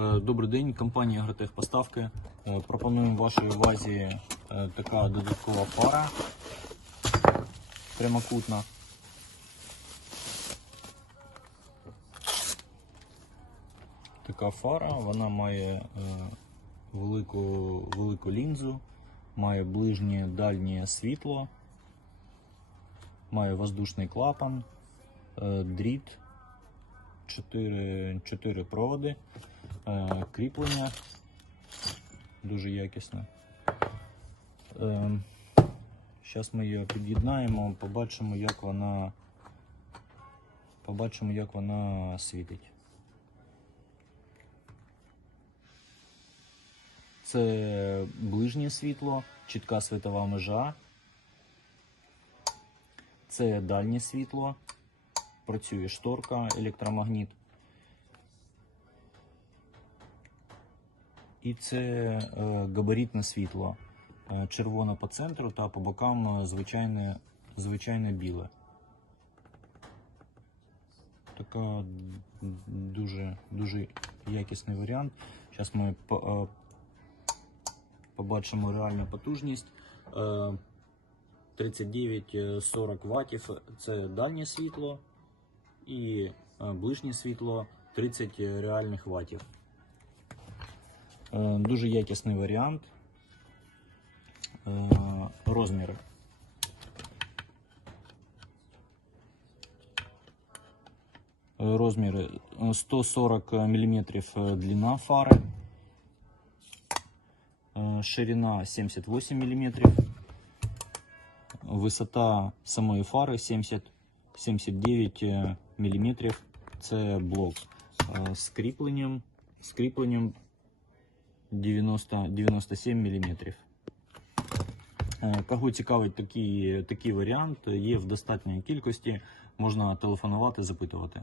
Е, Добрий день, компанія Агротехпоставки. Е, Пропонуємо вашій увазі е, така додаткова фара прямокутна. Така фара, вона має велику, велику лінзу, має ближнє дальнє світло, має воздушний клапан, дріт, 4, 4 проводи, кріплення дуже якісне. Зараз ми її під'єднаємо, побачимо, як вона побачимо, як вона світить. Це ближнє світло, чітка світова межа. Це дальнє світло. Працює шторка, електромагніт. І це е, габаритне світло. Е, червоне по центру та по бокам е, звичайне, звичайне біле. Така дуже, дуже якісний варіант. Зараз ми побачимо реальну потужність. Е, 39-40 Вт це дальнє світло і ближнє світло 30 реальних ватів. Е, Дуже якісний варіант. Е, Розміри. Е, Розміри е, 140 мм длина фари, ширина 78 мм, висота самої фари 70 79 мм. Це блок з кріпленням, з кріпленням 90, 97 мм. Е, Кого цікавить такий, такий варіант, є в достатній кількості, можна телефонувати, запитувати.